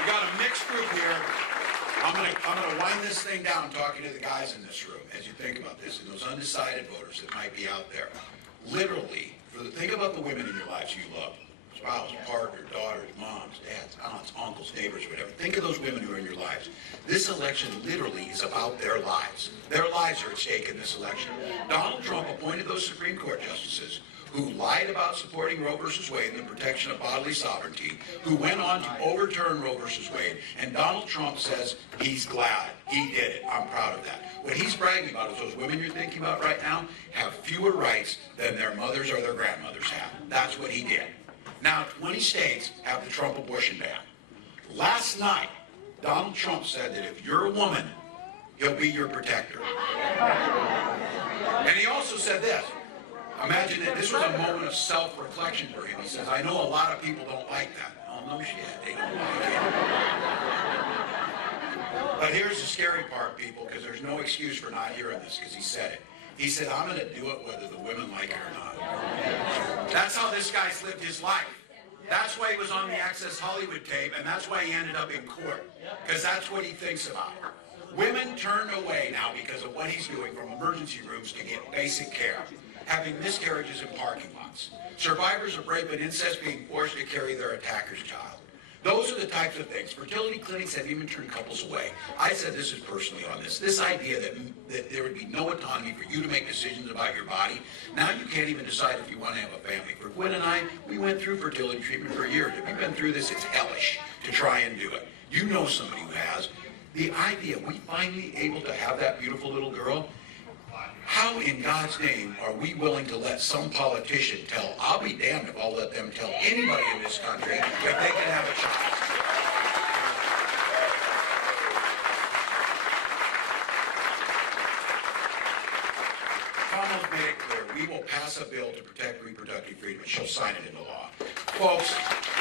We got a mixed group here. I'm gonna wind this thing down talking to the guys in this room as you think about this and those undecided voters that might be out there. Literally, think about the women in your lives you love. Spouse, partner, daughters, moms, dads, aunts, uncles, neighbors, whatever. Think of those women who are in your lives. This election literally is about their lives. Their lives are at stake in this election. Donald Trump appointed those Supreme Court justices who lied about supporting Roe versus Wade and the protection of bodily sovereignty, who went on to overturn Roe versus Wade, and Donald Trump says he's glad he did it. I'm proud of that. What he's bragging about is those women you're thinking about right now have fewer rights than their mothers or their grandmothers have. That's what he did. Now, 20 states have the Trump abortion ban. Last night, Donald Trump said that if you're a woman, he'll be your protector. And he also said this. Imagine that this was a moment of self-reflection for him. He says, I know a lot of people don't like that. Oh, no shit, they don't like it. But here's the scary part, people, because there's no excuse for not hearing this, because he said it. He said, I'm going to do it whether the women like it or not. That's how this guy's lived his life. That's why he was on the Access Hollywood tape, and that's why he ended up in court, because that's what he thinks about. Women turned away now because of what he's doing from emergency rooms to get basic care, having miscarriages in parking lots, survivors of rape and incest being forced to carry their attacker's child. Those are the types of things. Fertility clinics have even turned couples away. I said this is personally on this. This idea that there would be no autonomy for you to make decisions about your body. Now you can't even decide if you want to have a family. For Gwen and I, we went through fertility treatment for a year. If you've been through this, it's hellish to try and do it. You know somebody who has. The idea, we finally able to have that beautiful little girl. How in God's name are we willing to let some politician tell, I'll be damned if I'll let them tell anybody in this country if they can have a child. Kamala's made it clear, we will pass a bill to protect reproductive freedom, and she'll sign it into law. Folks,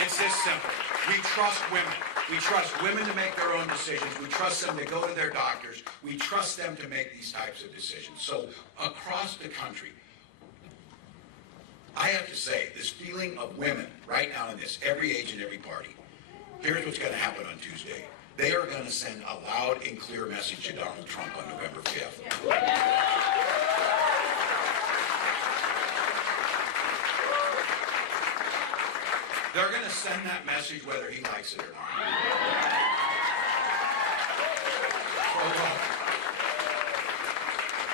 it's this simple. We trust women. We trust women to make their own decisions. We trust them to go to their doctors. We trust them to make these types of decisions. So across the country, I have to say, this feeling of women right now in this, every age and every party, here's what's going to happen on Tuesday. They are going to send a loud and clear message to Donald Trump on November 5th. They're going to send that message whether he likes it or not.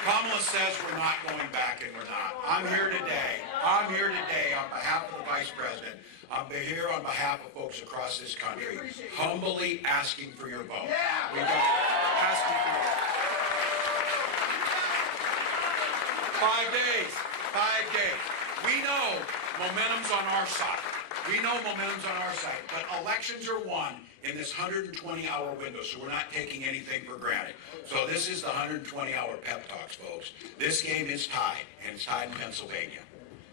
Kamala says we're not going back, and we're not. I'm here today on behalf of the Vice President. I'm here on behalf of folks across this country, humbly asking for your vote. We got asking for your vote. 5 days. We know momentum's on our side. But elections are won in this 120-hour window, so we're not taking anything for granted. So this is the 120-hour pep talks, folks. This game is tied, and it's tied in Pennsylvania.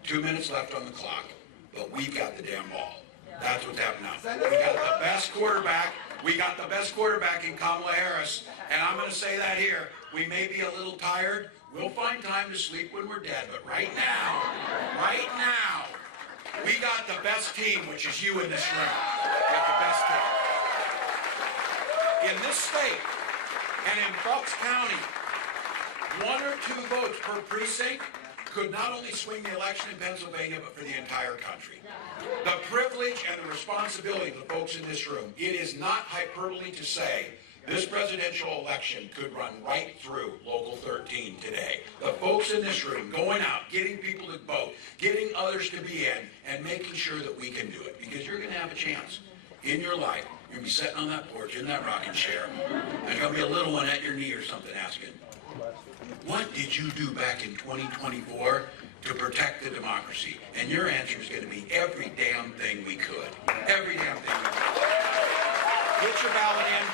2 minutes left on the clock, but we've got the damn ball. That's what's happening now. We got the best quarterback. We got the best quarterback in Kamala Harris, and I'm going to say that here. We may be a little tired. We'll find time to sleep when we're dead, but right now, we got the best team, which is you in this room. We got the best team. In this state and in Bucks County, 1 or 2 votes per precinct could not only swing the election in Pennsylvania, but for the entire country. The privilege and the responsibility of the folks in this room, it is not hyperbole to say this presidential election could run right through Local 13 today. The folks in this room going out, getting people to vote, getting others to be in, and making sure that we can do it. Because you're going to have a chance in your life. You're going to be sitting on that porch in that rocking chair. There's going to be a little one at your knee or something asking, what did you do back in 2024 to protect the democracy? And your answer is going to be every damn thing we could. Every damn thing we could. Get your ballot in.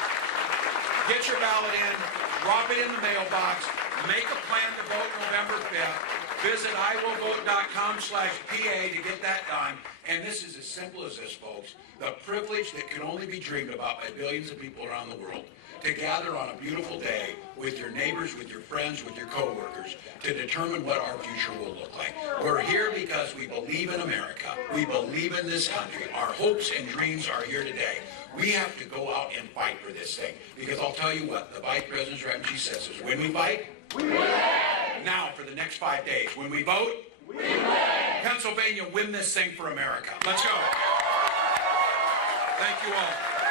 Get your ballot in, drop it in the mailbox, make a plan to vote November 5th, visit iwillvote.com/PA to get that done. And this is as simple as this, folks. The privilege that can only be dreamed about by billions of people around the world to gather on a beautiful day with your neighbors, with your friends, with your coworkers to determine what our future will look like. We're here because we believe in America. We believe in this country. Our hopes and dreams are here today. We have to go out and fight for this thing. Because I'll tell you what, the Vice President's strategy says is when we fight, we win. Now for the next 5 days, when we vote, we win. Pennsylvania, win this thing for America. Let's go. Thank you all.